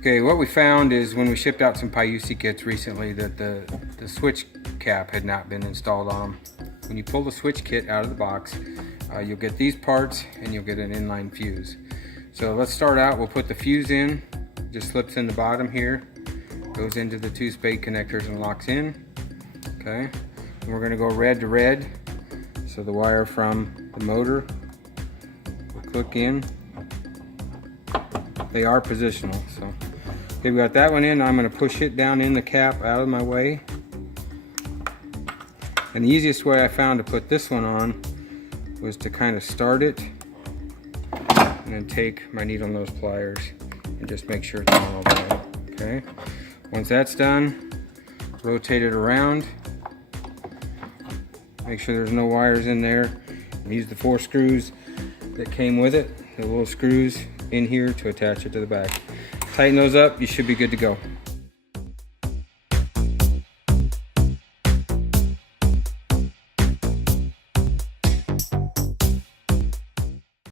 Okay, what we found is when we shipped out some PIUSI kits recently that the switch cap had not been installed on them. When you pull the switch kit out of the box, you'll get these parts and you'll get an inline fuse. So let's start out, we'll put the fuse in, just slips in the bottom here, goes into the two spade connectors and locks in. Okay, and we're going to go red to red, so the wire from the motor will click in. They are positional, so okay, we got that one in. I'm going to push it down in the cap out of my way. And the easiest way I found to put this one on was to kind of start it and then take my needle nose pliers and just make sure it's on all the way. Okay, once that's done, rotate it around, make sure there's no wires in there, and use the 4 screws that came with it, the little screws in here to attach it to the back. Tighten those up, you should be good to go.